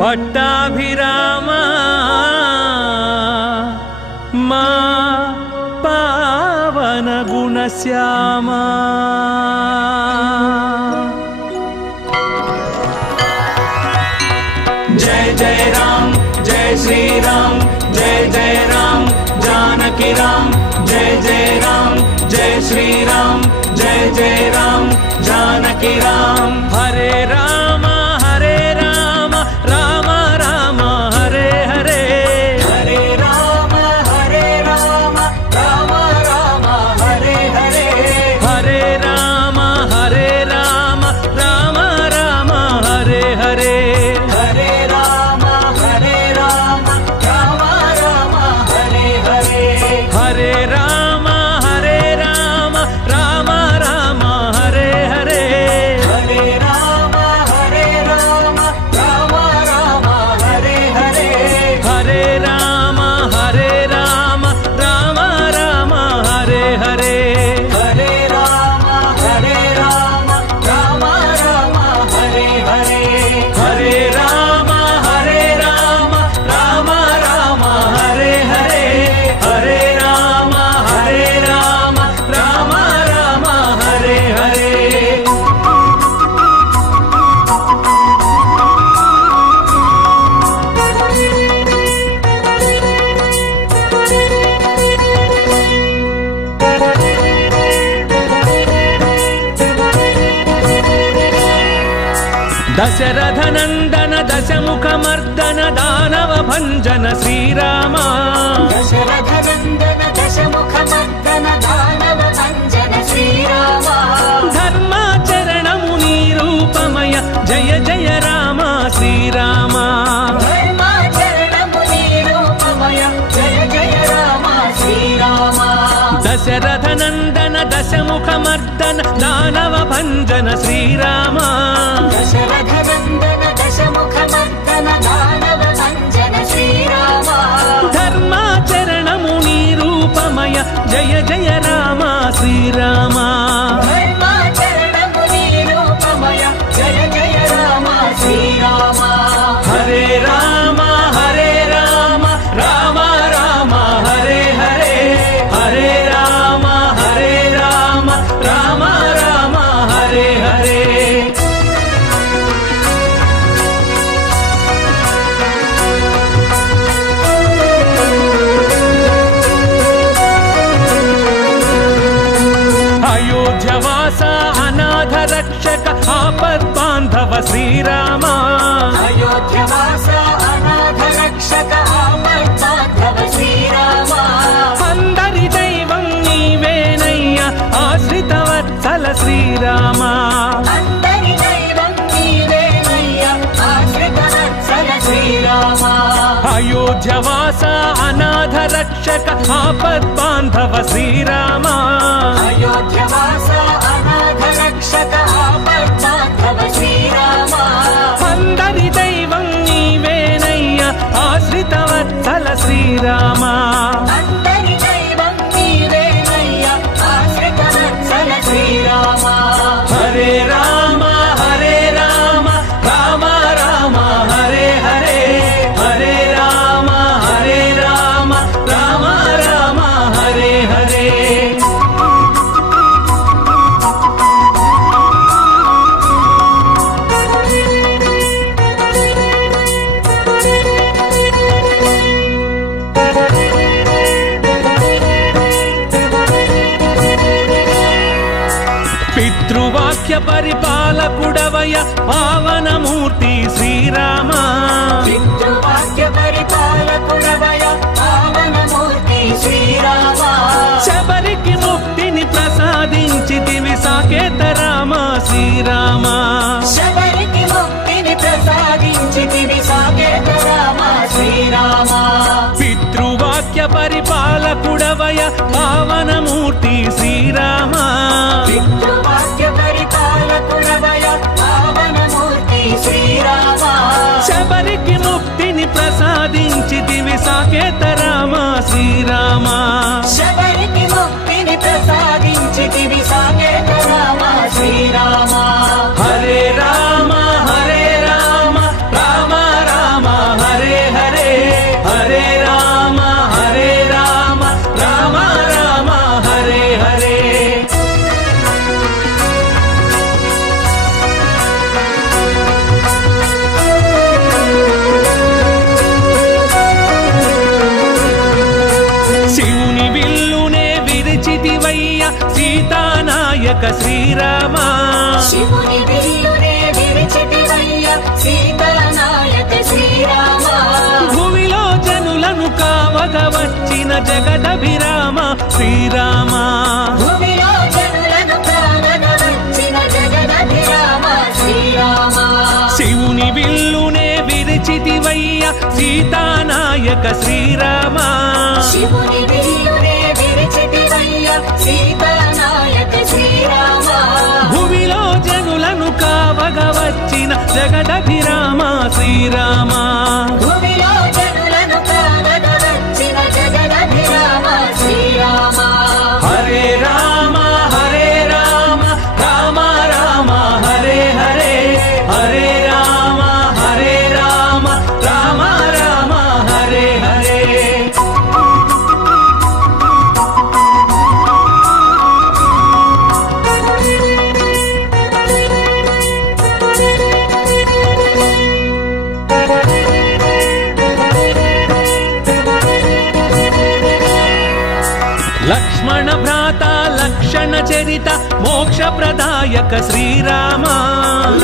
పట్టాభిరామ మా పావన గుణశ్యామ जय जय राम जय श्री राम जय जय राम जानकी राम जय जय राम जय श्री राम जय जय राम जानकी राम हरे राम राम राम हरे हरे हरे राम राम राम हरे हरे हरे राम राम राम हरे हरे हरे राम राम राम हरे हरे हरे राम राम राम हरे हरे हरे राम राम राम हरे हरे हरे राम राम राम हरे हरे हरे राम राम राम हरे हरे हरे राम राम राम हरे हरे हरे राम राम हरे हरे दशरथ नंदन दशमुख मर्दन दानव भंजन श्रीराम दशरथ नंदन दशमुख मर्दन दानव भंजन श्रीराम धर्माचरण मुनि रूपमय जय जय राम श्रीराम धर्माचरण मुनि रूपमय जय जय राम श्रीराम दशरथ नंदन दशमुख मर्दन दानव भंजन श्रीराम दशरथ नंदन दशमुख मर्दन दानव भंजन श्रीराम धर्माचरण मुनि रूपमय जय जय राम श्रीराम धर्माचरण मुनि रूपमय जय जय राम श्रीराम हरे राम राम राम हरे हरे हरे राम राम राम हरे हरे अयोध्यवास अनाथ रक्षक आपद बांधव श्रीराम अयोध्यवास अनाथ रक्षक आपद बांधव श्रीराम अंदरि दैवं नीवेनय्य आश्रित वत्सल श्रीराम अंदरि दैवं नीवेनय्य आश्रित वत्सल श्रीराम अयोध्यवास अनाथ रक्षक आपद बांधव श्रीराम अयोध्यवास अनाथ रक्षक आपद बांधव श्रीराम अंदरि दैवं नीवेनय्य आश्रित वत्सल श्रीराम अंदरि दैवं नीवेनय्य आश्रित वत्सल श्रीराम हरे राम राम राम हरे हरे हरे राम राम राम हरे हरे पितृवाक्य परिपालकुडवय पावनमूर्ति श्रीराम पितृवाक्य परिपालकुडवय पावनमूर्ति श्रीराम శబరికి ముక్తిని ప్రసాదించితివి సాకేత రామ శ్రీరామ శబరికి ముక్తిని ప్రసాదించితివి సాకేత రామ శ్రీరామ పితృవాక్య పరిపాలకుడవయ పావనమూర్తి శ్రీరామ పితృవాక్య పరిపాలకుడవయ పావనమూర్తి శ్రీరామ శబరికి ముక్తిని ప్రసాదించితివి సాకేత రామ శ్రీరామ శబరికి ముక్తిని ప్రసాదించితివి సాకేత రామ శ్రీరామ హరే రామ రామ రామ వచ్చిన జగదభిరామ శ్రీరామ భూమిలో జనులను కావగా వచ్చిన జగదభిరామ శ్రీరామ శివుని విల్లునే విరిచితివయ్య సీతానాయక శ్రీరామ శివుని విల్లునే విరిచితివయ్య సీతానాయక శ్రీరామ భూమిలో జనులను కావగా వచ్చిన జగదభిరామ శ్రీరామ భూమిలో జనులను కావగా వచ్చిన జగదభిరామ శ్రీరామ హరే రామ రామ రామ హరే హరే హరే రామ రామ రామ హరే హరే లక్ష్మణ భ్రాత లక్షణ చరిత మోక్ష ప్రదాయక శ్రీరామ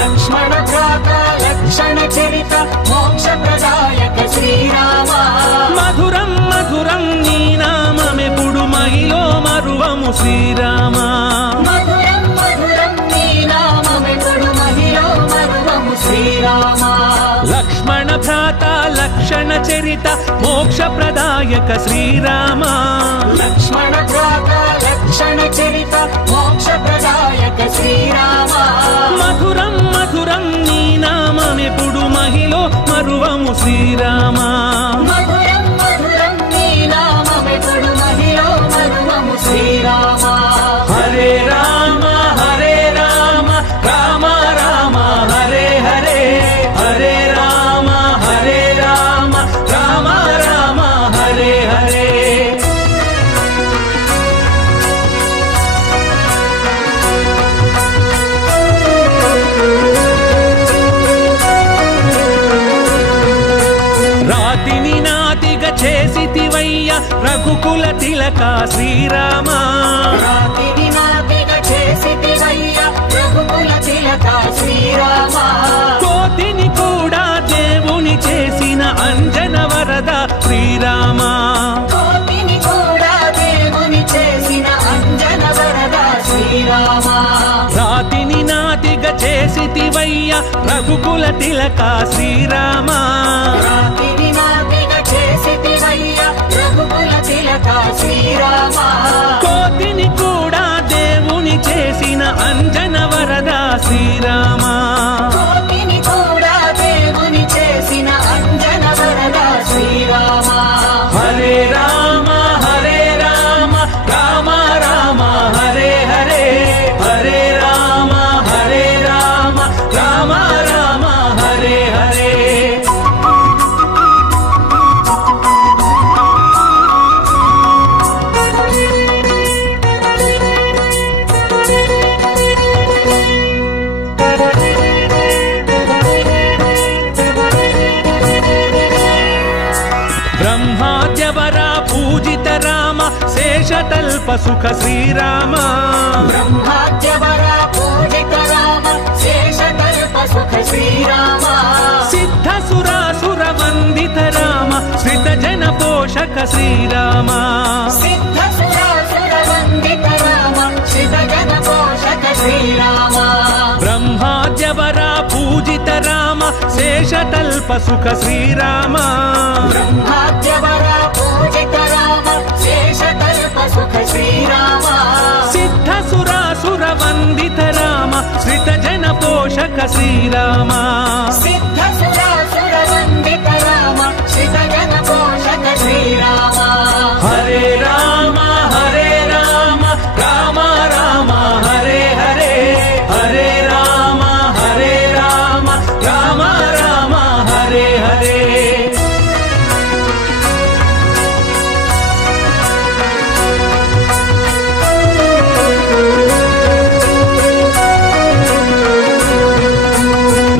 లక్ష్మణ భ్రాత లక్షణ చరిత మోక్ష ప్రదాయక శ్రీరామ మధురం మధురం నీ నామమెప్పుడు మహిలో మరువము శ్రీరామ మధురం మధురం నీ నామమెప్పుడు మహిలో మరువము శ్రీరామ లక్ష్మణ భ్రాత లక్షణ చరిత మోక్ష ప్రదాయక శ్రీరామ లక్ష్మణ భ్రాత లక్షణ చరిత మోక్ష ప్రదాయక శ్రీరామ మధురం మధురం నీ నామమెప్పుడు మహిలో మరువము శ్రీరామ మధురం మధురం నీ నామమెప్పుడు మహిలో మరువము శ్రీరామ హరే రామ రామ రామ హరే హరే హరే రామ రామ రామ హరే హరే రాతిని నాతిగా చేసితివయ్య రఘుకుల తిలక శ్రీరామ రాతిని నాతిగా చేసితివయ్య రఘుకుల తిలక శ్రీరామ కోతిని కూడా దేవుని చేసిన అంజన వరద శ్రీరామ కోటిని కూడా దేవుని చేసిన అంజన వరద శ్రీరామ రాతిని నాతిగా చేసితివయ్య రఘుకుల తిలక శ్రీరామ రాతిని నాతిగా చేసితివయ్య రఘుకుల తిలక శ్రీరామ కోతిని కూడా దేవుని చేసిన అంజన వరద శ్రీరామ కోటిని కూడా దేవుని చేసిన అంజన వరద శ్రీరామ హరే రామ రామ రామ హరే హరే హరే రామ రామ రామ హరే హరే బ్రహ్మాద్యవర పూజిత రామ శేషతల్ప సుఖ శ్రీరామ బ్రహ్మాద్యవర పూజిత రామ శేషతల్ప సుఖ శ్రీరామ సిద్ధ సురాసుర వందిత రామ శ్రిత జన పోషక శ్రీరామ సిద్ధ సురాసుర వందిత రామ శ్రిత జన పోషక శ్రీరామ బ్రహ్మాద్యవర పూజిత రామ శేషతల్ప సుఖ శ్రీరామ బ్రహ్మాద్యవర పూజిత రామ శేషతల్ప సుఖ శ్రీరామ సిద్ధ సురాసుర వందిత రామ శ్రిత జన పోషక శ్రీరామ సిద్ధ సురాసుర వందిత రామ శ్రిత జన పోషక శ్రీరామ హరే రామ రామ రామ హరే హరే హరే రామ రామ రామ హరే హరే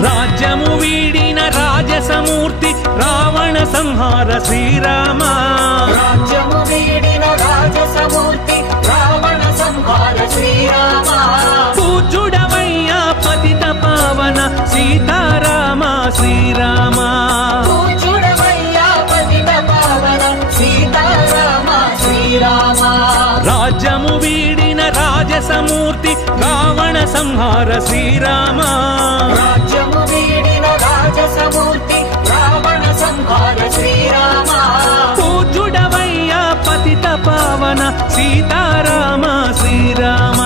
రాజ్యము వీడిన రాజసమూర్తి రావణ సంహార శ్రీరామ రాజ్యము వీడిన రాజసమూర్తి రావణ సంహార శ్రీరామ పూజ్యుడవయ్యా పతిత పావన సీతారామ శ్రీరామ పూజ్యుడవయ్యా పతిత పావన సీతారామ రాజసమూర్తి రావణ సంహార శ్రీరామ రాజ్యము వీడిన రాజసమూర్తి రావణ సంహార శ్రీరామ పూజ్యుడవయ్యా పతిత పావన సీతారామ శ్రీరామ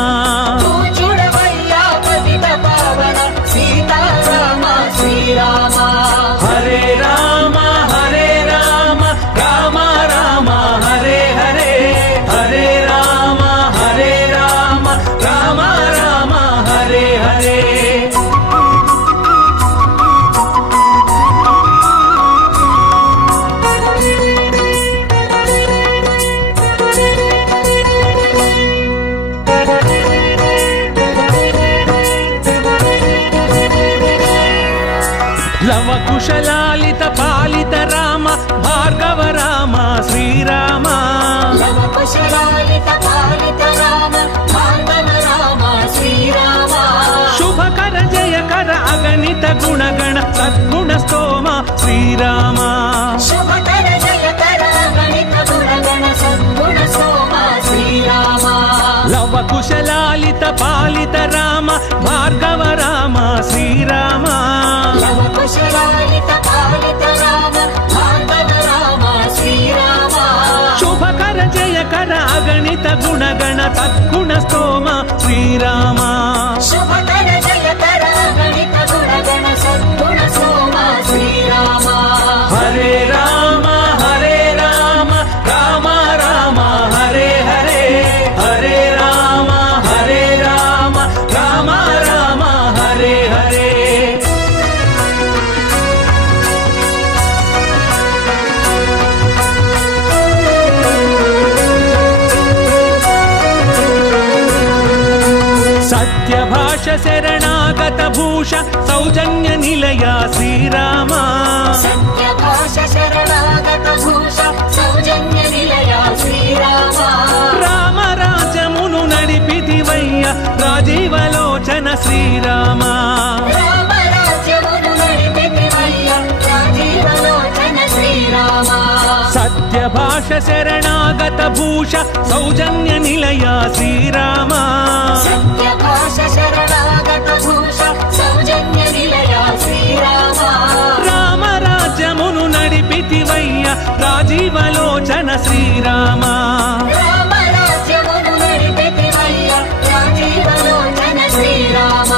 పూజ్యుడవయ్యా పతిత పావన సీతారామ శ్రీరామ హరే రామ హరే రామ రామ రామ హరే హరే హరే రామ హరే రామ రామ రామ హరే హరే లవ కుశలాలిత పాలిత రామ భార్గవ రామ శ్రీరామ లవ కుశలాలిత పాలిత రామ భార్గవ రామ శ్రీరామ శుభకర జయకర అగణిత గుణగణ సద్గుణ స్తోమ శ్రీరామ శుభకర జయకర గణిత గుణగణ సద్గుణ సోమ శ్రీరామ లవ కుశలాలిత పాలిత రామ భార్గవ రామ శ్రీరామ లవ కుశలాలిత పాలిత రామ భార్గవ రామ శ్రీరామ శుభకర జయకర అగణిత గుణగణ సద్గుణ స్తోమ శ్రీరామ శుభకర జయకర గణిత గుణగణ సద్గుణ సోమ శ్రీరామ హరే రామ హరే రామ రామ రామ హరే హరే హరే రామ హరే రామ రామ రామ హరే హరే సత్యభాష శరణాగత భూష సౌజన్య నిలయ శ్రీరామ సత్యభాష శరణాగత భూష సౌజన్య నిలయ శ్రీరామ రామ రాజమును నడిపితివయ్య రాజీవలోచన శ్రీరామ రామ రాజ్యమును నడిపితివయ్య రాజీవలోచన శ్రీరామ సత్యభాష శరణాగత భూష సౌజన్య నిలయ శ్రీరామ సత్యభాష శరణాగత భూష సౌజన్య నిలయ శ్రీరామ రామ రాజ్యమును నడిపితివయ్య రాజీవలోచన శ్రీరామ రామ రాజ్యమును నడిపితివయ్య రాజీవలోచన శ్రీరామ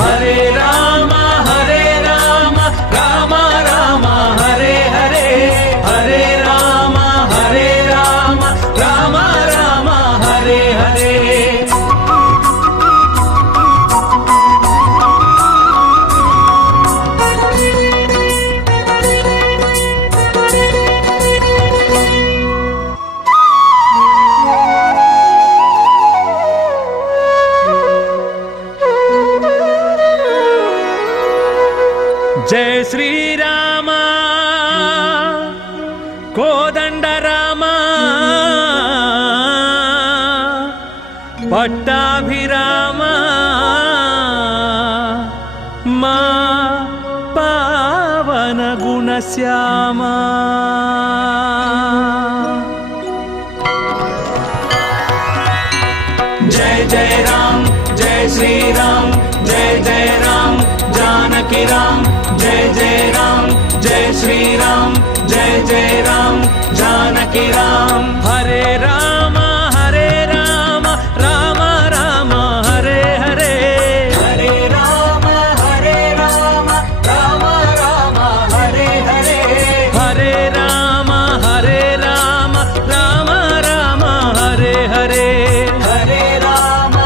హరే రామ హరే రామ రామ రామ హరే హరే హరే రామ హరే రామ రామ రామ హరే హరే జయ శ్రీరామ కోదండ రామ పట్టాభిరామ మా పావన గుణశ్యామ జయ జయ రామ జయ శ్రీరామ జయ జయ రామ जानकी राम जय जय राम जय श्री राम जय जय राम जानकी राम हरे राम राम राम हरे हरे हरे राम राम राम हरे हरे हरे राम राम राम हरे हरे हरे राम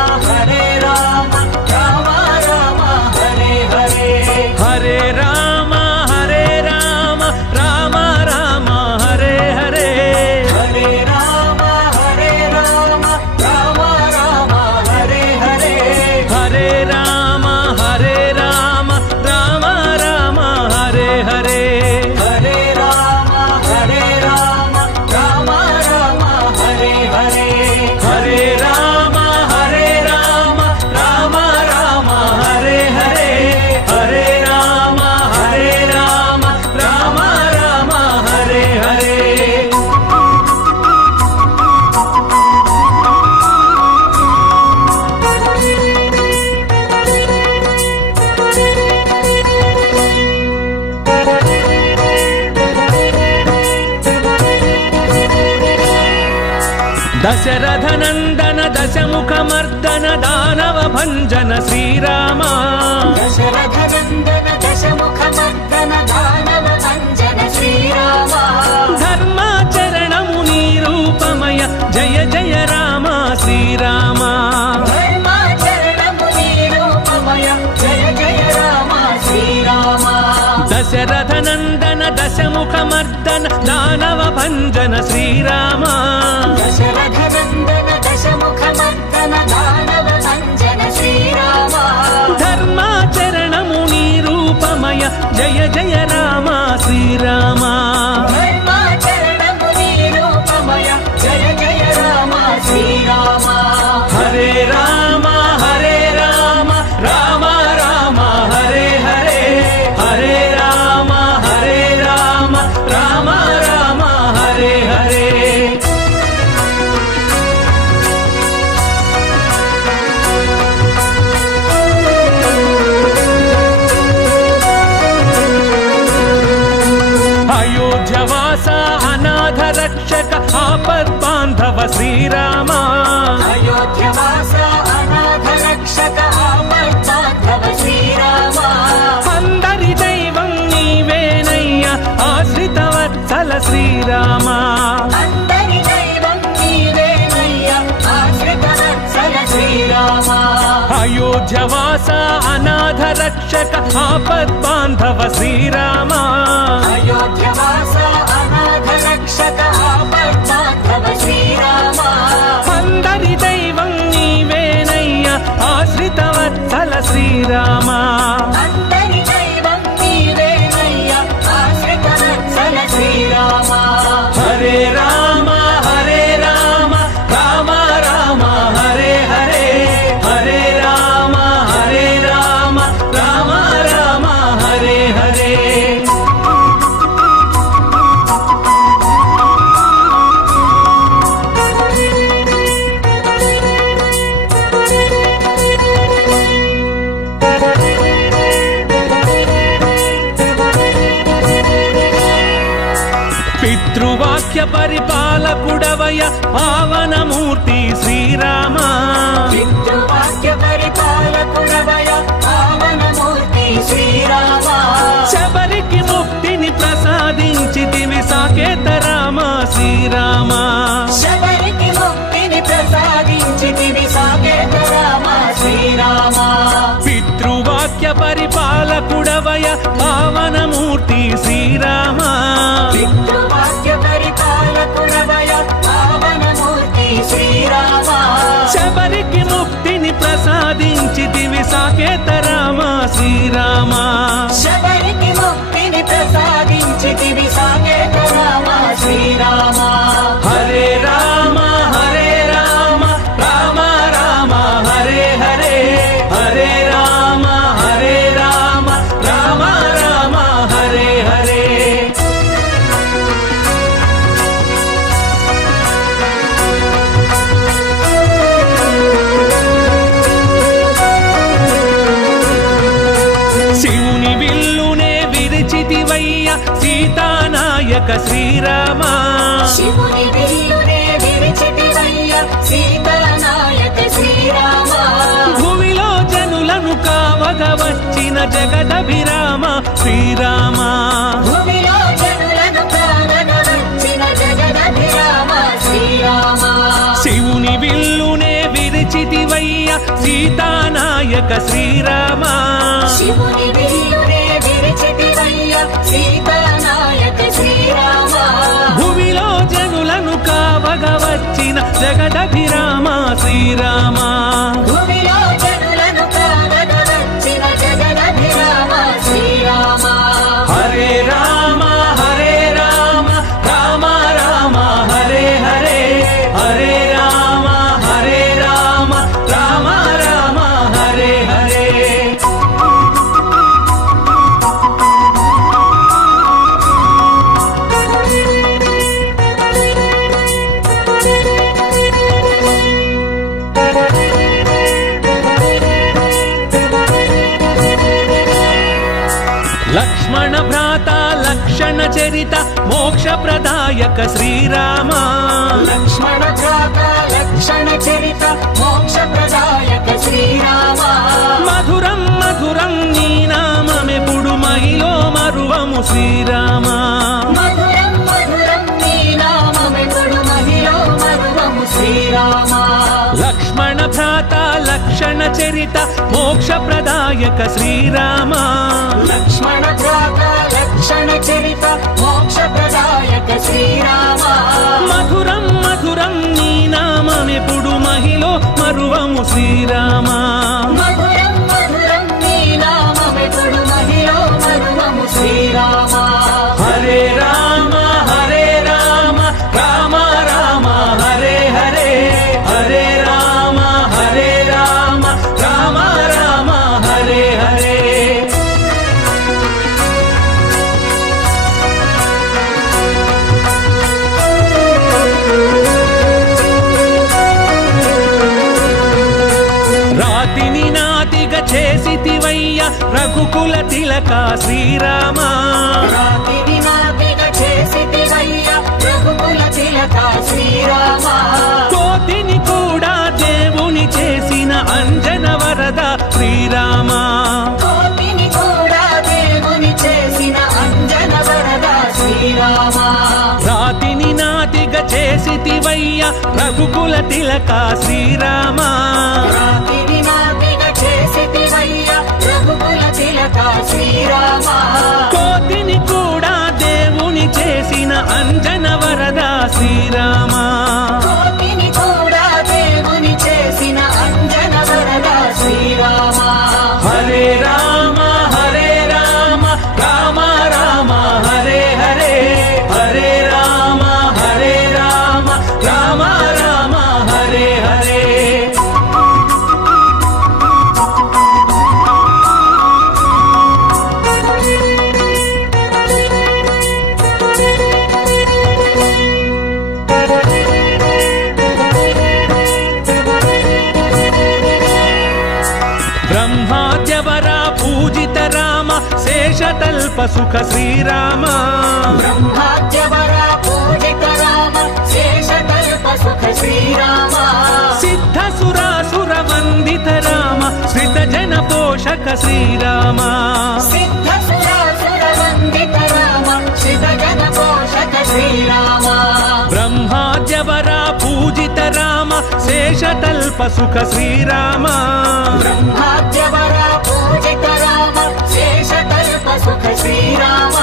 राम हरे हरे हरे राम राम राम हरे हरे हरे राम राम हरे हरे हरे राम राम राम हरे हरे हरे राम राम हरे हरे हरे राम राम राम हरे हरे हरे राम राम राम हरे हरे దశరథ నందన దశముఖమర్దన దానవ భంజన శ్రీరామ దశరథ నందన దశముఖమర్దన దానవ భంజన శ్రీరామ ధర్మాచరణము నీ రూపమయ జయ జయ రామ శ్రీరామ ధర్మాచరణము నీ రూపమయ జయ జయ రామ శ్రీరామ దశరథ నందన దశముఖమర్దన దానవ భంజన శ్రీరామ దశరథ నందన దశముఖమర్దన దానవ భంజన శ్రీరామ ధర్మాచరణము నీ రూపమయ జయ జయ రామ శ్రీరామ ధర్మాచరణము నీ రూపమయ జయ జయ రామ శ్రీరామ హరే రామ హరే రామ రామ రామ హరే హరే హరే రామ హరే రామ రామ రామ హరే హరే అయోధ్యవాస అనాథ రక్షక ఆపద్బాంధవ శ్రీరామ అయోధ్యవాస అనాథ రక్షక ఆపద్బాంధవ శ్రీరామ అందరి దైవం నీవేనయ్య ఆశ్రిత వత్సల శ్రీరామ అందరి దైవం నీవేనయ్య ఆశ్రిత వత్సల శ్రీరామ అయోధ్యవాస అనాథ రక్షక ఆపద్బాంధవ శ్రీరామ అయోధ్యవాస అనాథ రక్షక ఆపద్బాంధవ శ్రీరామ అందరి దైవం నీవేనయ్య ఆశ్రిత వత్సల శ్రీరామ అందరి దైవం నీవేనయ్య ఆశ్రిత వత్సల శ్రీరామ హరే రామ హరే రామ రామ రామ హరే హరే హరే రామ హరే రామ రామ రామ హరే హరే పితృవాక్య పరిపాలకుడవయ పావనమూర్తి శ్రీరామ పితృవాక్య పరిపాలకుడవయ పావనమూర్తి శ్రీరామ శబరికి ముక్తిని ప్రసాదించితివి సాకేత రామ శ్రీరామ శబరికి ముక్తిని ప్రసాదించితివి సాకేత రామ శ్రీరామ పితృవాక్య పరిపాలకుడవయ పావనమూర్తి శ్రీరామ పితృవాక్య పరిపాలకుడవయ పావనమూర్తి శ్రీరామ శబరికి ముక్తిని ప్రసాదించితివి సాకేత రామ శ్రీరామ శబరికి ముక్తిని ప్రసాదించితివి సాకేత రామ శ్రీరామ హరే రామ హరే రామ రామ రామ హరే హరే హరే రామ హరే రామ రామ రామ హరే హరే శివుని విల్లునే విరిచితివయ్య సీతానాయక శ్రీరామ శివుని విల్లునే విరిచితివయ్య సీతానాయక శ్రీరామ భూమిలో జనులను కావగ వచ్చిన జగదభిరామ శ్రీరామ భూమిలో జనులను కావగ వచ్చిన జగదభిరామ శ్రీరామ శివుని విల్లునే విరిచితివయ్య సీతానాయక శ్రీరామ శివుని విల్లునే విరిచితివయ్య సీతానాయక శ్రీరామ భూమిలో జనులను కావగ వచ్చిన జగదభిరామ శ్రీరామ భూమిలో జనులను కావగ వచ్చిన జగదభిరామ శ్రీరామ హరే రామ హరే రామ రామ రామ హరే హరే హరే రామ హరే రామ రామ రామ హరే హరే భ్రాత లక్షణ చరిత మోక్ష ప్రదాయక శ్రీరామ లక్ష్మణ భ్రాత లక్షణ చరిత మోక్ష ప్రదాయక శ్రీరామ మధురం మధురం నీ నామమెప్పుడు మహిలో మరువము శ్రీరామ మధురం మధురం నీ నామమెప్పుడు మహిలో మరువము శ్రీరామ లక్ష్మణ భ్రాత లక్షణ చరిత మోక్ష ప్రదాయక శ్రీరామ లక్ష్మణ భ్రాత లక్షణ చరిత మోక్ష ప్రదాయక శ్రీరామ మధురం మధురం నీ నామమెప్పుడు మహిలో మరువము శ్రీరామ మధురం మధురం నీ నామమెప్పుడు మహిలో మరువము శ్రీరామ హరే రామ రామ రామ హరే హరే హరే రామ రామ రామ హరే హరే రాతిని నాతిగా చేసితివయ్య రఘుకుల తిలక శ్రీరామ రాతిని నాతిగా చేసితివయ్య రఘుకుల తిలక శ్రీరామ కోతిని కూడా దేవుని చేసిన అంజన వరద శ్రీరామ కోటిని కూడా దేవుని చేసిన అంజన వరద శ్రీరామ రాతిని నాతిగా చేసితివయ్య రఘుకుల తిలక శ్రీరామ రాతిని నాతిగా చేసితివయ్య రఘుకుల తిలక శ్రీరామ కోతిని కూడా దేవుని చేసిన అంజన వరద శ్రీరామ కోటిని కూడా దేవుని చేసిన అంజన వరద శ్రీరామ హరే రామ రామ రామ హరే హరే హరే రామ రామ రామ హరే హరే బ్రహ్మాద్యవర పూజిత రామ శేషతల్ప సుఖ శ్రీరామ బ్రహ్మాద్యవర పూజిత రామ శేషతల్ప సుఖ శ్రీరామ సిద్ధ సురాసుర వందిత రామ శ్రిత జన పోషక శ్రీరామ సిద్ధ సురాసుర వందిత రామ శ్రిత జన పోషక శ్రీరామ బ్రహ్మాద్యవర పూజిత రామ శేషతల్ప సుఖ శ్రీరామ బ్రహ్మాద్యవర పూజిత రామ శేషతల్ప సుఖ శ్రీరామ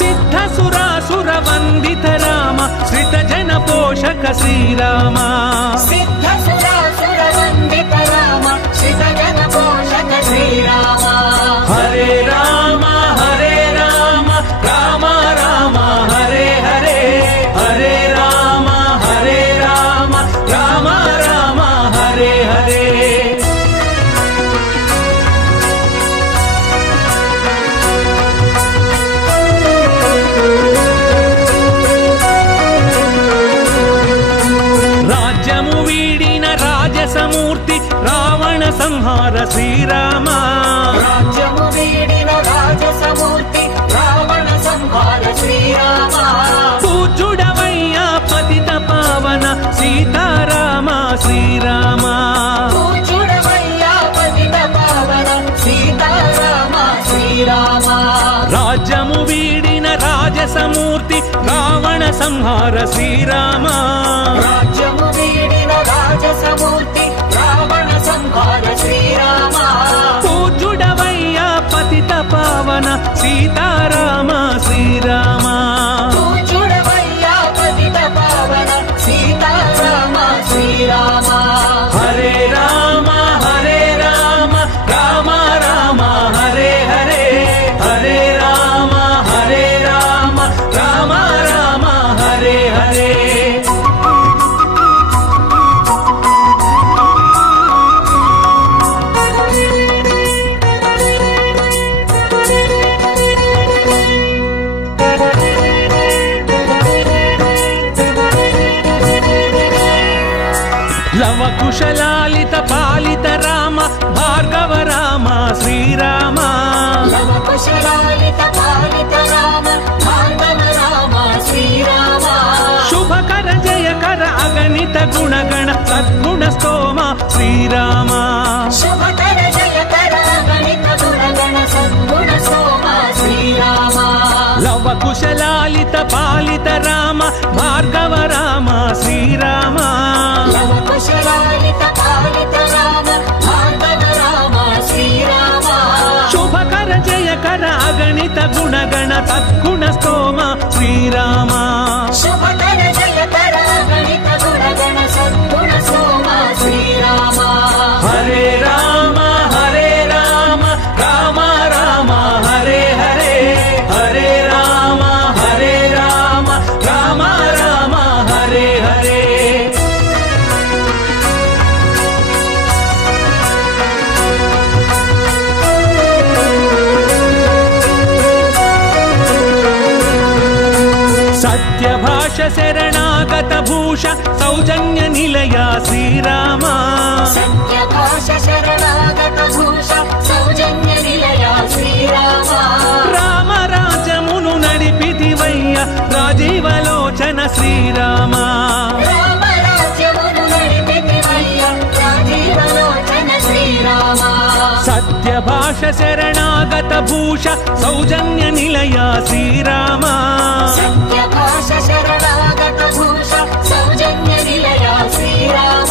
సిద్ధ సురాసుర వందిత రామ శ్రిత జన పోషక శ్రీరామ సిద్ధ సురాసుర వందిత రామ శ్రిత జన పోషక శ్రీరామ హరే రామ రామ రామ హరే హరే హరే రామ రామ రామ హరే హరే రాజ్యము వీడిన రాజసమూర్తి రావణ సంహార శ్రీరామ రాజ్యము వీడిన రాజసమూర్తి రావణ సంహార శ్రీరామ పూజుడవయ్యా పతిత పావన సీతారామ శ్రీరామ పూజుడవయ్యా పతిత పావన సీతారామ శ్రీరామ రాజ్యము వీడిన రాజసమూర్తి రావణ సంహార శ్రీరామ రాజ్యము వీడిన రాజసమూర్తి రావణ సంహార శ్రీరామ పూజుడవయ్యా పతిత పావన సీతారామ శ్రీరామ పూజుడవయ్యా పతిత పావన సీతారామ శ్రీరామ హరే రామ రామ రామ హరే హరే హరే రామ రామ రామ హరే హరే లవకుశలాలిత పాలిత రామ భార్గవ రామ శ్రీరామ లవకుశలాలిత పాలిత अगणित गुणगण सद्गुण स्तोम श्रीराम शुभकर जयकर अगणित गुणगण सद्गुण स्तोम श्रीराम लव कुशलालित पालित राम भार्गव राम श्रीराम लव कुशलालित पालित राम भार्गव राम श्रीराम शुभकर जयकर अगणित गुणगण सद्गुण स्तोम श्रीराम शुभकर जयकर अगणित गुणगण सद्गुण स्तोम श्रीराम हरे राम राम राम हरे हरे हरे राम राम राम हरे हरे सत्यभाष शरणागत भूष सौजन्य निलया श्रीराम सत्यभाष शरणागत भूष सौजन्य निलया श्रीराम राम राजमुनु नडिपितिवయ్య राजीवलोचन श्रीराम राम राज्यमुनु नडिपितिवయ్య राजीवलोचन श्रीराम सत्यभाष शरणागत भूष सौजन्य निलया श्रीराम सत्यभाष शरणागत भूष सौजन्य निलया श्रीराम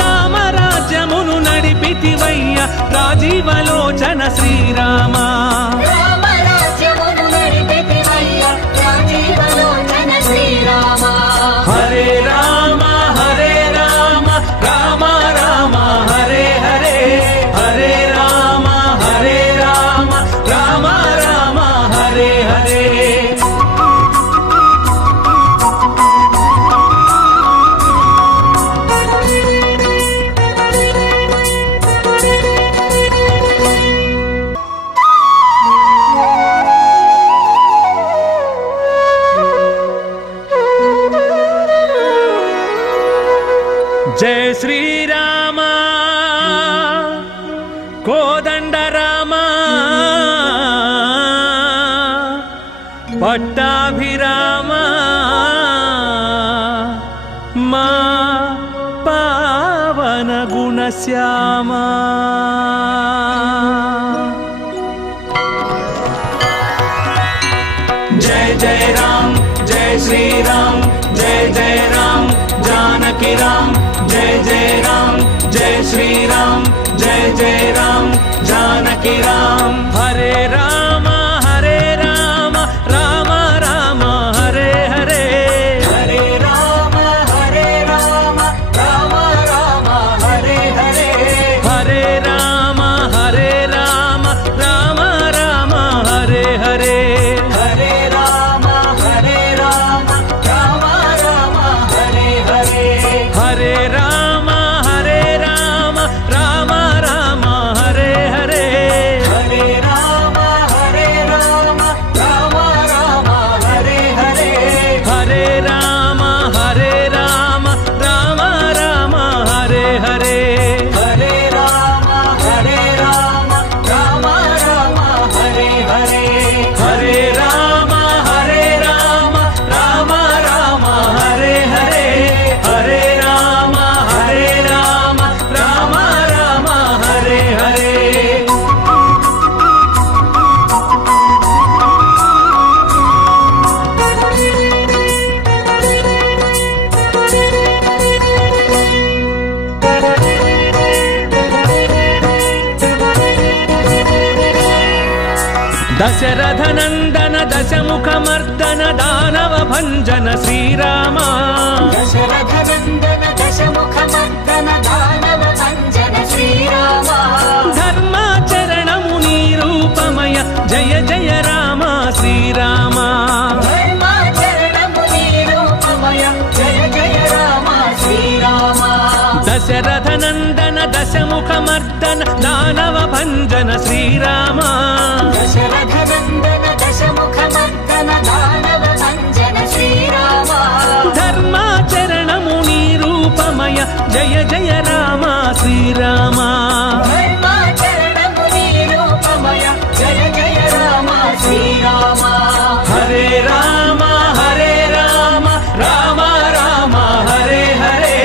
राम राज्यमुनु नडिपितिवయ్య राजीवलोचन श्रीराम राम राज्यमुनु नडिपितिवయ్య राजीवलोचन श्रीराम हरे राम राम राम हरे हरे हरे राम राम राम हरे हरे जय श्री राम कोदंड राम पट्टाभिराम मा पावन गुणश्याम जय जय राम जय श्री राम जय जय राम जानकी राम जय जय राम जय श्री राम जय जय राम जानकी राम हरे राम राम राम हरे हरे हरे राम राम राम हरे हरे हरे राम राम राम हरे हरे हरे राम राम राम हरे हरे हरे राम राम हरे हरे हरे राम राम हरे हरे हरे राम राम हरे हरे हरे राम राम हरे हरे हरे राम राम हरे हरे हरे राम राम हरे हरे दशरथ नंदन दशमुख मर्दन दानव भंजन श्रीराम दशरथ नंदन दशमुख मर्दन दानव भंजन श्रीराम धर्माचरण मुनि रूपमय जय जय राम श्रीराम धर्माचरण मुनि रूपमय जय जय राम श्रीराम दशरथ नंदन दशमुख मर्दन दानव भंजन श्रीराम दशरथ नंदन दशमुख मर्दन दानव भंजन श्रीराम धर्माचरण मुनि रूपमय जय जय राम श्रीराम धर्माचरण मुनि रूपमय जय जय राम श्रीराम हरे राम राम राम हरे हरे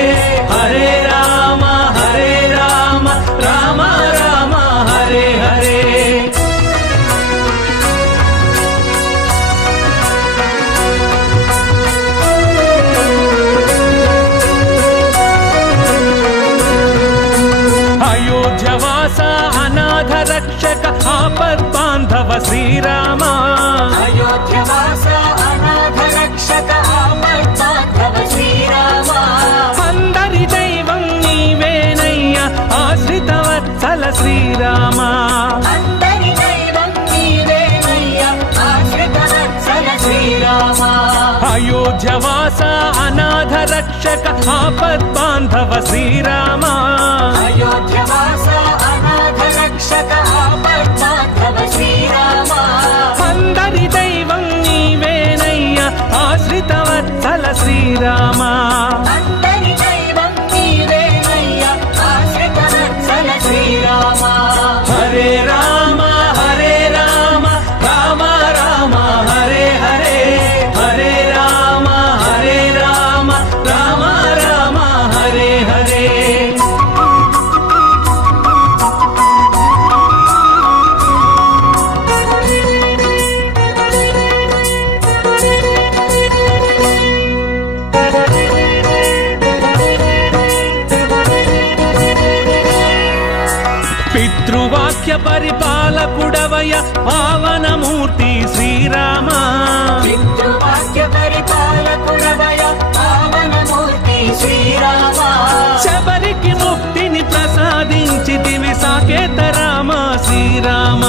ఆపద్బాంధవ శ్రీరామ అయోధ్యవాస అనాథ రక్షక ఆపద్బాంధవ శ్రీరామ అందరి దైవం నీవేనయ్య ఆశ్రిత వత్సల శ్రీరామ అందరి దైవం నీవేనయ్య ఆశ్రిత వత్సల శ్రీరామ అయోధ్యవాస అనాథ రక్షక ఆపద్బాంధవ శ్రీరామ అయోధ్యవాస అనాథ రక్షక ఆపద్బాంధవ శ్రీరామ అందరి దైవం నీవేనయ్య ఆశ్రిత వత్సల శ్రీరామ అందరి దైవం నీవేనయ్య ఆశ్రిత వత్సల శ్రీరామ హరే రామ రామ రామ హరే హరే హరే రామ రామ రామ హరే హరే పితృవాక్య పరిపాలకుడవయ పావనమూర్తి శ్రీరామ పితృవాక్య పరిపాలకుడవయ పావనమూర్తి శ్రీరామ శబరికి ముక్తిని ప్రసాదించితివి సాకేత రామ శ్రీరామ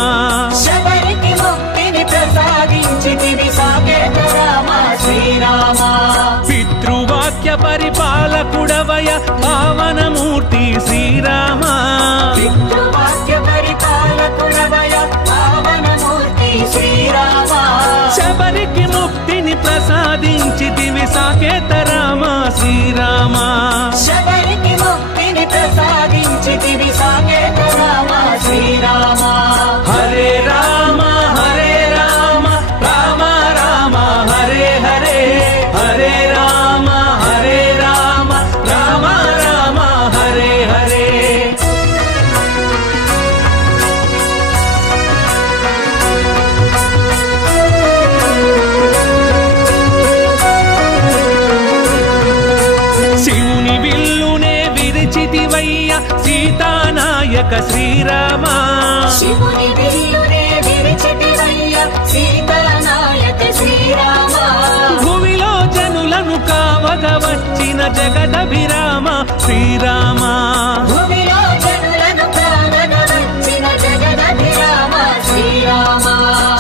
శబరికి ముక్తిని ప్రసాదించితివి సాకేత రామ శ్రీరామ పితృవాక్య పరిపాలకుడవయ పావనమూర్తి శ్రీరామ పితృవాక్య పరిపాలకుడవయ పావనమూర్తి శ్రీరామ శబరికి ముక్తిని ప్రసాదించితివి సాకేత రామ శ్రీరామ శబరికి ముక్తిని ప్రసాదించితివి సాకేత రామ శ్రీరామ హరే రామ రామ రామ హరే హరే హరే రామ రామ రామ హరే హరే శివుని విల్లునే విరిచితివయ్య సీతానాయక శ్రీరామ శివుని విల్లునే విరిచితివయ్య సీతానాయక శ్రీరామ భూమిలో జనులను కావగ వచ్చిన జగదభిరామ శ్రీరామ భూమిలో జనులను కావగ వచ్చిన జగదభిరామ శ్రీరామ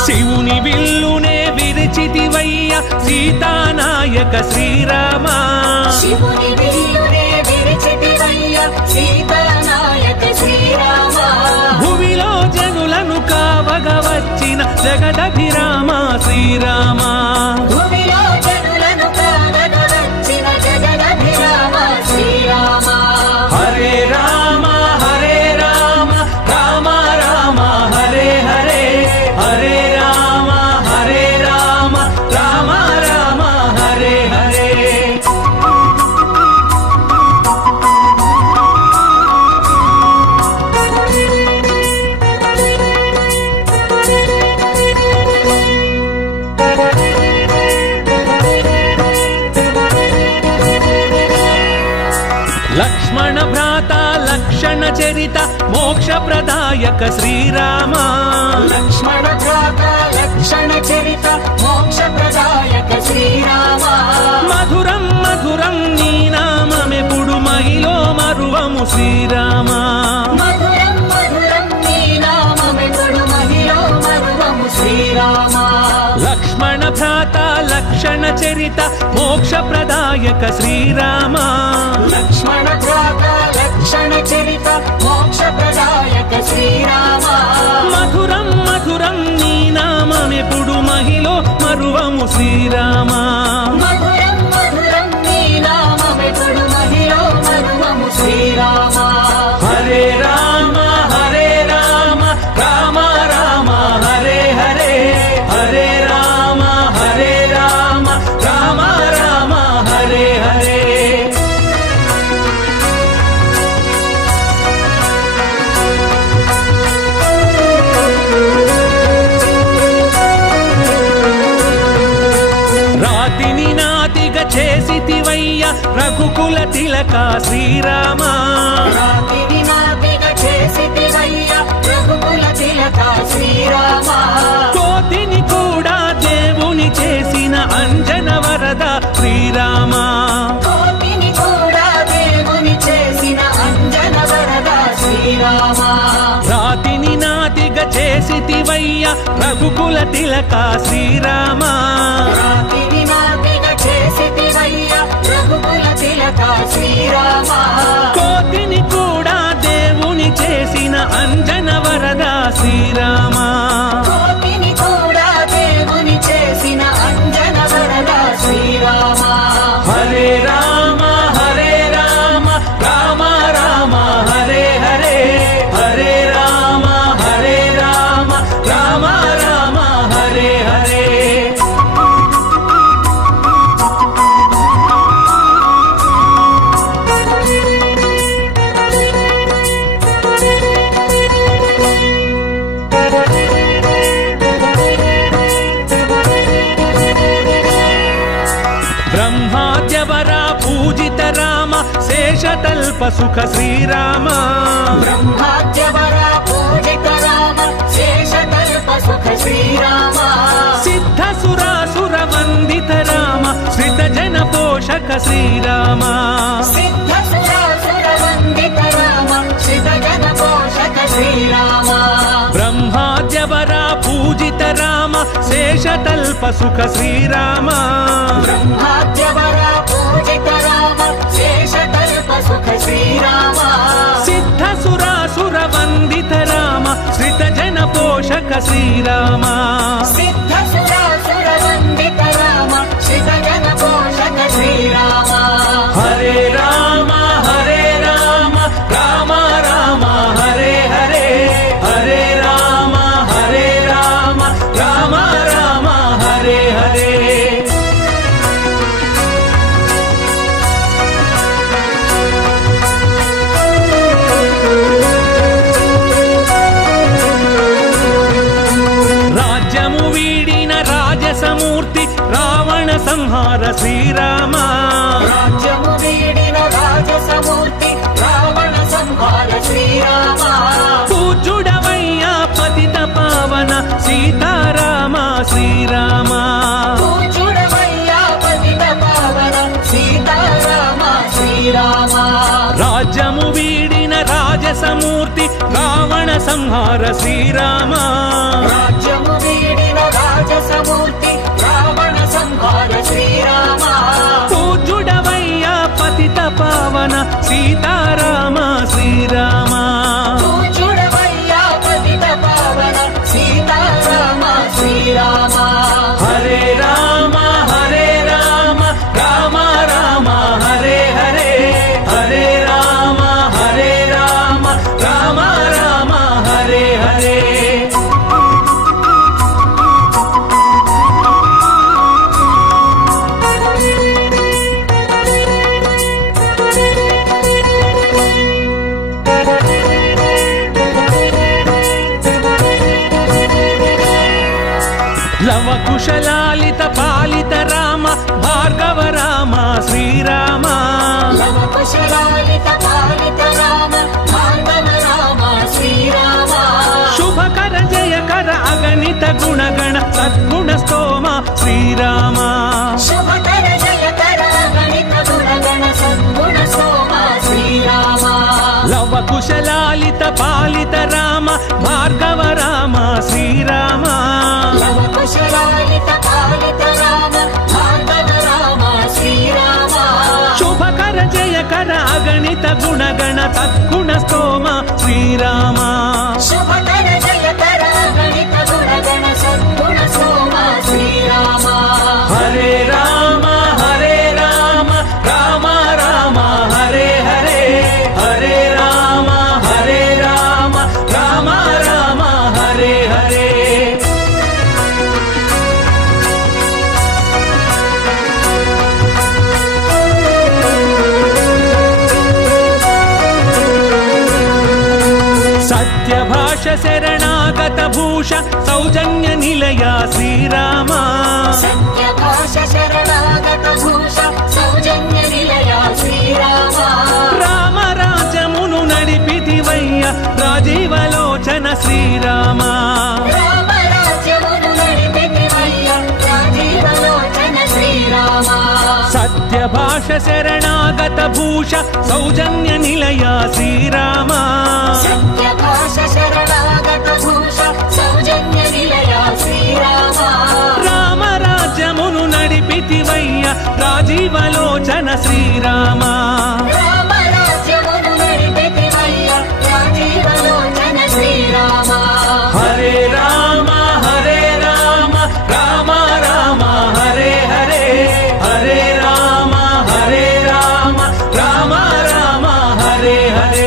శివుని విల్లునే విరిచితివయ్య సీతానాయక శ్రీరామ శివుని విల్లునే విరిచితివయ్య సీతానాయక శ్రీరామ భూమిలో జనులను కావగ వచ్చిన జగదభిరామ శ్రీరామ భూమిలో జనులను కావగ వచ్చిన జగదభిరామ శ్రీరామ హరే రామ రామ రామ హరే హరే హరే రామ రామ రామ హరే హరే లక్ష్మణ భ్రాత లక్షణ చరిత మోక్ష ప్రదాయక శ్రీరామ లక్ష్మణ భ్రాత లక్షణ చరిత మోక్ష ప్రదాయక శ్రీరామ మధురం మధురం నీ నామమెప్పుడు మహిలో మరువము శ్రీరామ మధురం మధురం నీ నామమెప్పుడు మహిలో మరువము శ్రీరామ లక్ష్మణ భ్రాత లక్షణ చరిత మోక్ష ప్రదాయక శ్రీరామ లక్ష్మణ భ్రాత లక్షణ చరిత మోక్ష ప్రదాయక శ్రీరామ మధురం మధురం నీ నామమెప్పుడు మహిలో మరువము శ్రీరామ మధురం మధురం నీ నామమెప్పుడు మహిలో మరువము శ్రీరామ హరే రామ రామ రామ హరే హరే హరే రామ రామ రామ హరే హరే రాతిని నాతిగా చేసితివయ్య రఘుకుల తిలక శ్రీరామ రాతిని నాతిగా చేసితివయ్య రఘుకుల తిలక శ్రీరామ శ్రీరామ కోతిని కూడా దేవుని చేసిన అంజన వరద శ్రీరామ కోటిని కూడా దేవుని చేసిన అంజన వరద శ్రీరామ రాతిని నాతిగా చేసితివయ్య రఘుకుల తిలక శ్రీరామ రాతిని నాతిగా చేసితివయ్య రఘుకుల తిలక శ్రీరామ కోతిని కూడా దేవుని చేసిన అంజన వరద శ్రీరామ కోటిని కూడా దేవుని చేసిన అంజన వరద శ్రీరామ హరే రామ హరే రామ రామ రామ హరే హరే హరే రామ హరే రామ రామ రామ హరే హరే బ్రహ్మాద్యవర పూజిత రామ శేషతల్ప సుఖ శ్రీరామ బ్రహ్మాద్యవర పూజిత రామ శేషతల్ప సుఖ శ్రీరామ సిద్ధ సురాసుర వందిత రామ శ్రిత జన పోషక శ్రీరామ సిద్ధ సురాసుర వందిత రామ శ్రిత జన పోషక శ్రీరామ బ్రహ్మాద్యవర పూజిత రామ శేషతల్ప సుఖ శ్రీరామ బ్రహ్మాద్యవర పూజిత రామ శేషతల్ప సుఖ శ్రీరామ సిద్ధ సురాసుర వందిత రామ శ్రిత జన పోషక శ్రీరామ సిద్ధ సురాసుర వందిత రామ శ్రిత జన పోషక శ్రీరామ హరే రామ హరే రామ రామ రామ హరే హరే హరే రామ హరే రామ రామ రామ హరే హరే రాజ్యము వీడిన రాజసమూర్తి రావణ సంహార శ్రీరామ రాజ్యము వీడిన రాజసమూర్తి రావణ సంహార శ్రీరామ పూజుడవయ్యా పతిత పావన సీతారామ శ్రీరామ పూజుడవయ్యా పతిత పావన సీతారామ శ్రీరామ రాజ్యము వీడిన రాజసమూర్తి రావణ సంహార శ్రీరామ రాజ్యము వీడిన రాజసమూర్తి రావణ సంహార శ్రీరామ పూజుడవయ్యా పతిత పావన సీతారామ శ్రీరామ పూజుడవయ్యా పతిత పావన సీతారామ శ్రీరామ హరే రామ హరే రామ రామ రామ హరే హరే హరే రామ హరే రామ రామ రామ హరే హరే లవ కుశలాలిత పాలిత రామ భార్గవ రామ శ్రీరామ లవ కుశలాలిత పాలిత రామ భార్గవ రామ శ్రీరామ శుభకర జయకర అగణిత గుణగణ సద్గుణ స్తోమ శ్రీరామ శుభకర జయకర గణిత గుణగణ సద్గుణ సోమ శ్రీరామ లవ కుశలాలిత పాలిత రామ భార్గవ రామ శ్రీరామ లవ కుశలాలిత పాలిత రామ భార్గవ రామ శ్రీరామ శుభకర జయకర అగణిత గుణగణ సద్గుణ స్తోమ శ్రీరామ శుభకర జయకర గణిత గుణగణ సద్గుణ సోమ శ్రీరామ హరే రామ హరే రామ రామ రామ హరే హరే హరే రామ హరే రామ రామ రామ హరే హరే సత్యభాష శరణాగత భూష సౌజన్య నిలయ శ్రీరామ సత్యభాష శరణాగత భూష సౌజన్య నిలయ శ్రీరామ రామ రాజమును నడిపితివయ్య రాజీవలోచన శ్రీరామ రామ సత్యప్రకాశ శరణాగత భూష సౌజన్య నిలయ శ్రీరామ సత్యప్రకాశ శరణాగత భూష సౌజన్య నిలయ శ్రీరామ రామ రాజ్యమును నడిపితివయ్య రాజీవలోచన శ్రీరామ రామ రాజ్యమును నడిపితివయ్య రాజీవలోచన శ్రీరామ హరే రామ హరే రామ రామ రామ హరే హరే హరే రామ హరే రామ రామ రామ హరే హరే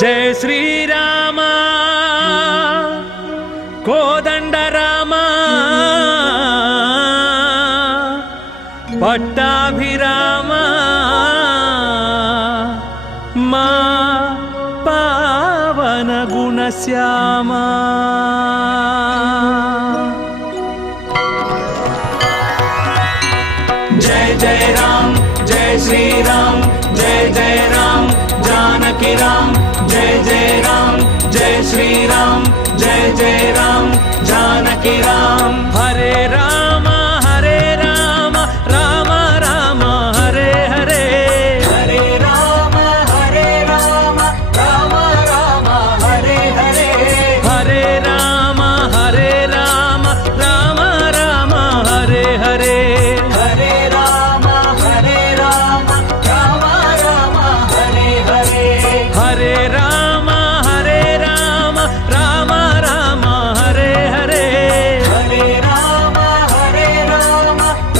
జయ శ్రీరామ కోదండ రామ పట్టాభిరామ మా పావన గుణశ్యామ జయ జయ రామ జయ శ్రీరామ జయ జయ రామ जानकी राम जय जय राम जय श्री राम जय जय राम जानकी राम हरे राम राम राम हरे हरे हरे राम राम राम हरे हरे हरे राम राम राम हरे हरे हरे राम राम राम हरे हरे हरे राम राम राम हरे हरे हरे राम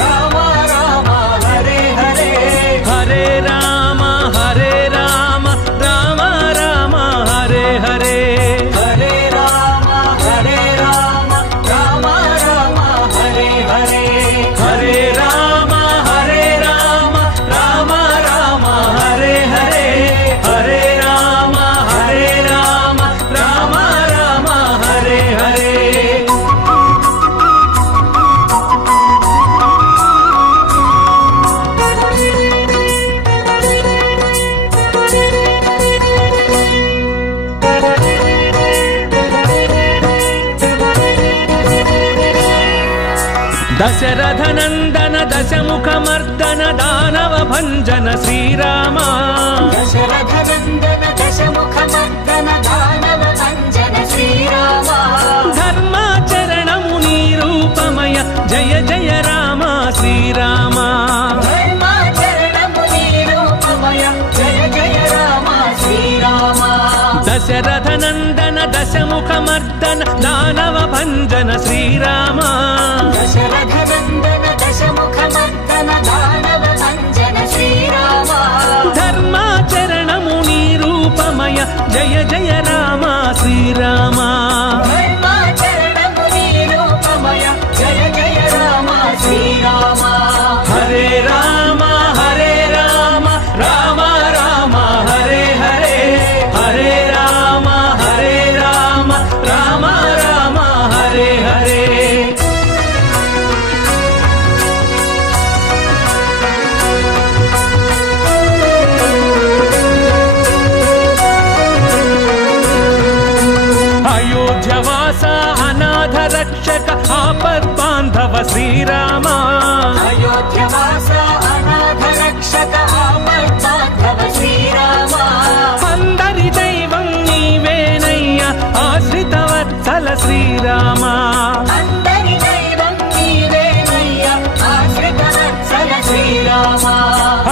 राम राम हरे हरे हरे राम राम राम हरे हरे हरे राम राम राम हरे हरे हरे राम राम राम हरे हरे हरे राम राम राम हरे हरे दशरथ नंदन दशमुख मर्दन दानव भंजन श्रीराम दशरथ नंदन दशमुख मर्दन दानव भंजन श्रीराम धर्माचरणमु निरूपमय जय जय राम श्रीराम धर्माचरणमु निरूपमय जय जय राम श्रीराम दशरथ नंदन दशमुख मर्दन दानव भंजन श्रीराम दशरथ नंदन दशमुख मर्दन दानव भंजन श्रीराम धर्माचरणमु निरूपमय जय जय राम श्रीराम धर्माचरणमु निरूपमय जय जय राम श्रीराम हरे राम राम राम हरे हरे हरे राम राम राम हरे हरे अयोध्यवासा अनाथ रक्षक आपद्बान्धव श्रीराम अयोध्यवासा अनाथ रक्षक आपद्बान्धव श्रीराम అందరి దైవం నీవేనయ్య ఆశ్రితవత్సల శ్రీరామ అందరి దైవం నీవేనయ్య ఆశ్రితవత్సల శ్రీరామ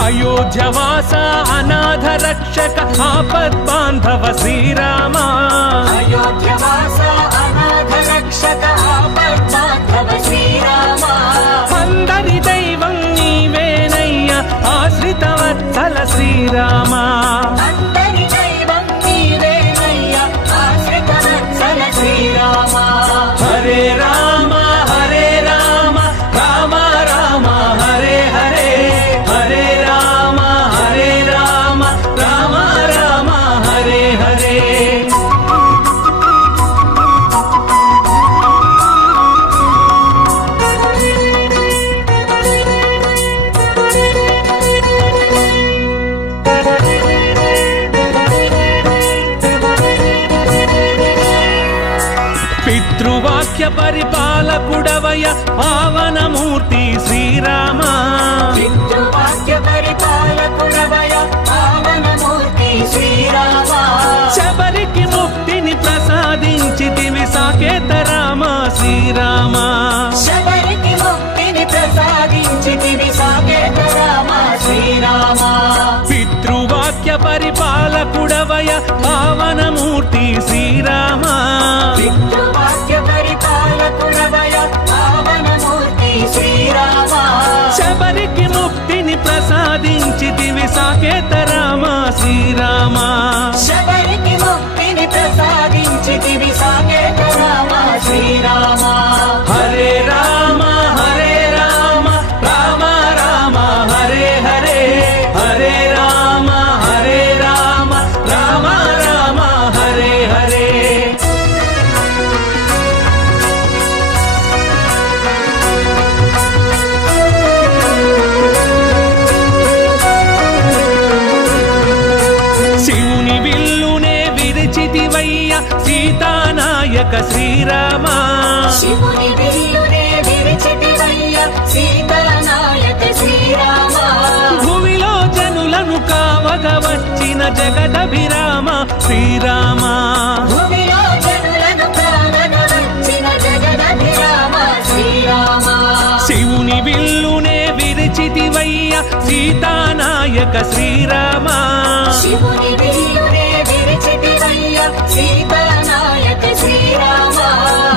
అయోధ్యవాస అనాథ రక్షక ఆపద్బాంధవ శ్రీరామ అయోధ్యవాస అనాథ రక్షక ఆపద్బాంధవ శ్రీరామ అందరి దైవం నీవేనయ్య ఆశ్రితవత్సల శ్రీరామ అందరి దైవం నీవేనయ్య ఆశ్రితవత్సల శ్రీరామ హరే రామ రామ రామ హరే హరే హరే రామ రామ రామ హరే హరే పితృవాక్య పరిపాలకుడవయ పావనమూర్తి శ్రీరామ పితృవాక్య పరిపాలకుడవయ పావనమూర్తి శ్రీరామ శబరికి ముక్తిని ప్రసాదించితివి సాకేత రామ శ్రీరామ శబరికి ముక్తిని ప్రసాదించితివి సాకేత రామ శ్రీరామ పితృవాక్య పరిపాలకుడవయ పావనమూర్తి శ్రీరామ పితృవాక్య పరిపాలకుడవయ పావనమూర్తి శ్రీరామ శబరికి ముక్తిని ప్రసాదించితివి సాకేత రామ శ్రీరామ శబరికి ముక్తిని ప్రసాదించితివి సాకేత రామ శ్రీరామ హరే రామ హరే రామ రామ రామ హరే హరే హరే రామ హరే రామ రామ రామ హరే హరే శివుని విల్లునే విరిచితివయ్య సీతానాయక శ్రీరామ శివుని విల్లునే విరిచితివయ్య సీతానాయక శ్రీరామ భూమిలో జనులను కావగ వచ్చిన జగదభిరామ శ్రీరామ భూమిలో జనులను కావగ వచ్చిన జగదభిరామ శ్రీరామ శివుని విల్లునే విరిచితివయ్య సీతానాయక శ్రీరామ శివుని విల్లునే విరిచితివయ్య సీతానాయక శ్రీరామ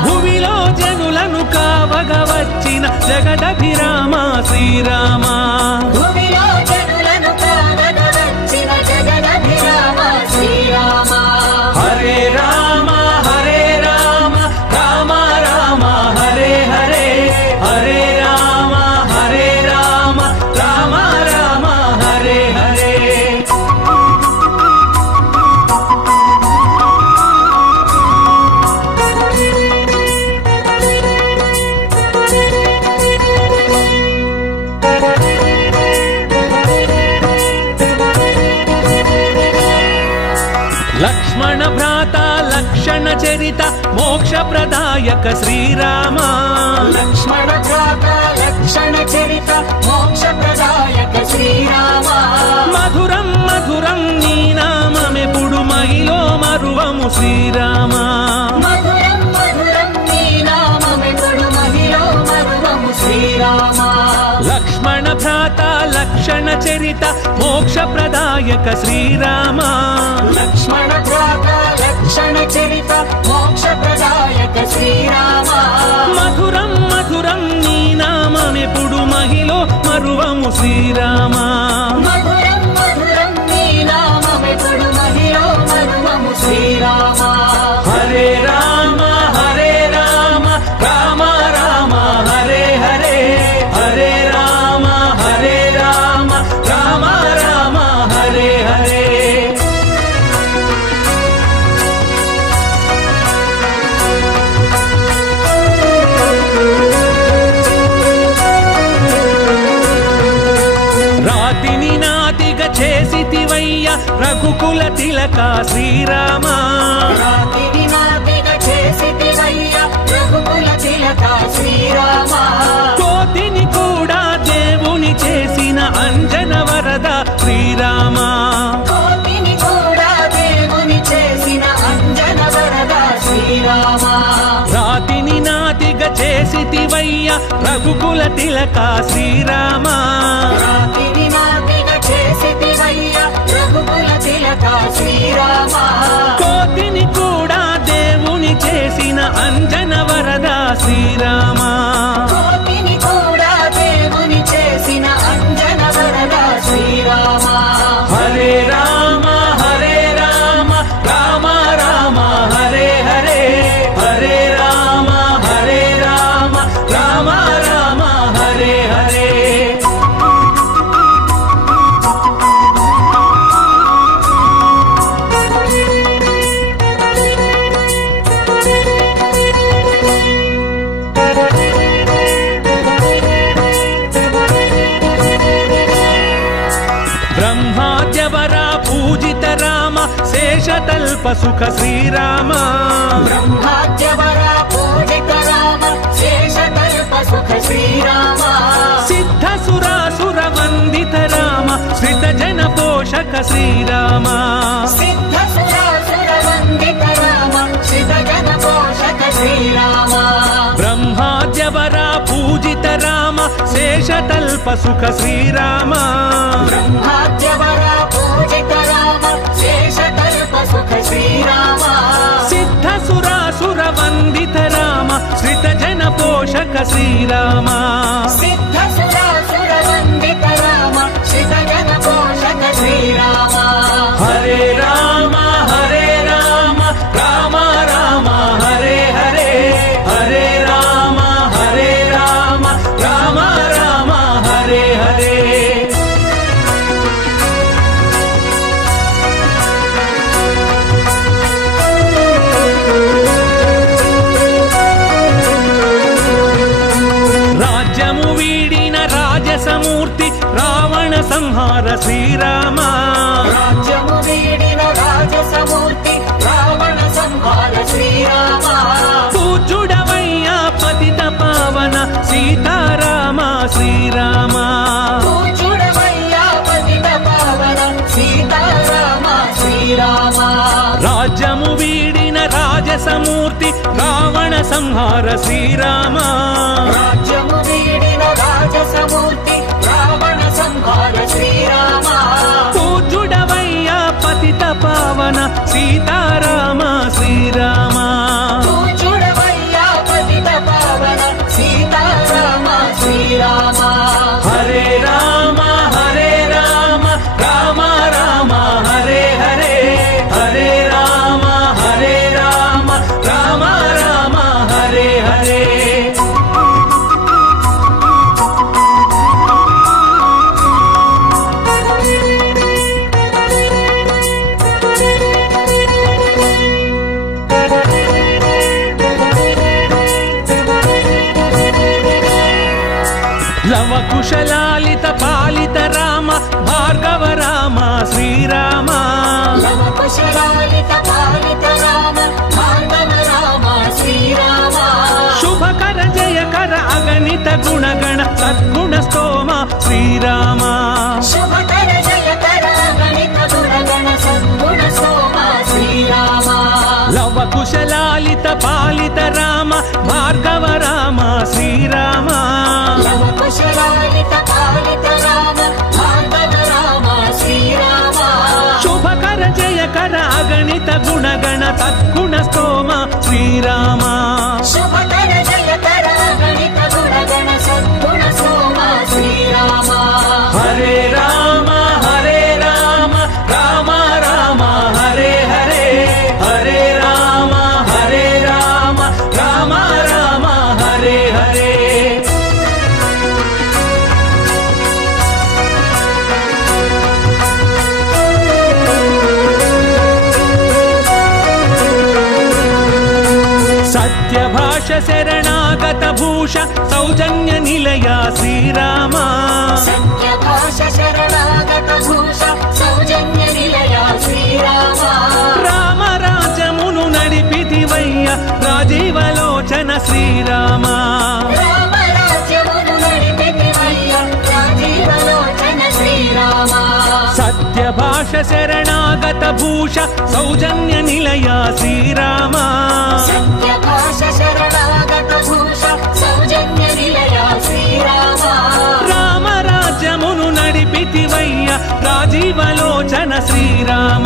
భూమిలో జనులను కావగ వచ్చిన జగదభిరామ శ్రీరామ భూమిలో జనులను కావగ వచ్చిన జగదభిరామ శ్రీరామ హరే రామ హరే రామ రామ రామ హరే హరే హరే రామ హరే రామ రామ రామ హరే హరే లక్ష్మణ భ్రాత లక్షణ చరిత మోక్ష ప్రదాయక శ్రీరామ లక్ష్మణ భ్రాత లక్షణ చరిత మోక్ష ప్రదాయక శ్రీరామ మధురం మధురం నీ నామమెప్పుడు మహిలో మరువము శ్రీరామ మధురం మధురం నీ నామమెప్పుడు మహిలో మరువము శ్రీరామ లక్ష్మణ భ్రాత లక్షణ చరిత మోక్ష ప్రదాయక శ్రీరామ లక్ష్మణ భ్రాత లక్షణ చరిత మోక్ష ప్రదాయక శ్రీరామ మధురం మధురం నీ నామమెప్పుడు మహిలో మరువము శ్రీరామ మధురం మధురం నీ నామమెప్పుడు మహిలో మరువము శ్రీరామ హరే రామ హరే రామ రామ రామ హరే హరే హరే రామ హరే రామ రామ రామ హరే హరే రాతిని నాతిగా చేసితివయ్య రఘుకుల తిలక శ్రీరామ రాతిని నాతిగా చేసితివయ్య రఘుకుల తిలక శ్రీరామ కోతిని కూడా దేవుని చేసిన అంజన వరద శ్రీరామ కోటిని కూడా దేవుని చేసిన అంజన వరద శ్రీరామ రాతిని నాతిగా చేసితివయ్య రఘుకుల తిలక శ్రీరామ రాతిని నాతిగా చేసితివయ్య రఘుకుల తిలక శ్రీరామ కోతిని కూడా దేవుని చేసిన అంజన వరద శ్రీరామ కోటిని కూడా దేవుని చేసిన అంజన వరద శ్రీరామ హరే రామ హరే రామ రామ రామ హరే హరే హరే రామ హరే రామ రామ రామ హరే హరే బ్రహ్మాద్యవరా పూజిత రామ శేషతల్ప సుఖ శ్రీరామ బ్రహ్మాద్యవర శ్రీరామ సిద్ధసురాసుర వందిత రామ శ్రిత జన పోషక శ్రీరామ సిద్ధసురాసుర వందిత రామ శ్రిత జన పోషక శ్రీరామ బ్రహ్మాద్యవరా పూజిత రామ శేషతల్ప సుఖ శ్రీరామ బ్రహ్మాద్యవరా పూజిత రామ శేషతల్ప సుఖ శ్రీరామ సిద్ధసురాసుర వందిత రామ శ్రిత జన పోషక శ్రీరామ సిద్ధసురాసుర వందిత రామ శ్రిత జన పోషక శ్రీరామ హరే రామ రామ రామ హరే హరే హరే రామ రామ రామ హరే హరే రాజ్యము వీడిన రాజసమూర్తి రావణ సంహార శ్రీరామ రాజ్యము వీడిన రాజసమూర్తి రావణ సంహార శ్రీరామ పూజుడవయ్యా పతిత పావన సీతారామ శ్రీరామ పూజుడవయ్యా పతిత పావన సీతారామ శ్రీరామ రాజ్యము వీడిన రాజసమూర్తి రావణ సంహార శ్రీరామ రాజ్యము వీడిన రాజసమూర్తి రావణ సంహార శ్రీరామ పూజుడవయ్యా పతిత పావన సీతారామ శ్రీరామ పూజుడవయ్యా పతిత పావన సీతారామ శ్రీరామ హరే రామ రామ రామ హరే హరే హరే రామ రామ రామ హరే హరే లవ కుశలాలిత పాలిత రామ భార్గవ రామ శ్రీరామ లవ కుశలాలిత పాలిత రామ భార్గవ రామ శ్రీరామ శుభకర జయకర అగణిత గుణగణ సద్గుణ స్తోమ శ్రీరామ శుభకర జయకర గణిత గుణగణ సద్గుణ సోమ శ్రీరామ లవ కుశలాలిత పాలిత రామ భార్గవ రామ శ్రీరామ లవ కుశలాలిత పాలిత రామ భార్గవ రామ శ్రీరామ శుభకర జయకర అగణిత గుణగణ సద్గుణ స్తోమ శ్రీరామ శుభకర జయకర గణిత గుణగణ సద్గుణ సోమ శ్రీరామ హరే రామ రామ రామ హరే హరే హరే రామ రామ రామ హరే హరే సత్యభాష శరణాగత భూష సౌజన్య నిలయ శ్రీరామ సత్యభాష శరణాగత భూష సౌజన్య నిలయ శ్రీరామ రామ రాజమును నడిపితివయ్య రాజీవలోచన శ్రీరామ రామ రాజ్యమును నడిపితివయ్య రాజీవలోచన శ్రీరామ సత్యభాష శరణాగత భూష సౌజన్య నిలయ శ్రీరామ సత్యభాష శరణాగత భూష సౌజన్య నిలయ శ్రీరామ రామ రాజ్యమును నడిపితివయ్య రాజీవలోచన శ్రీరామ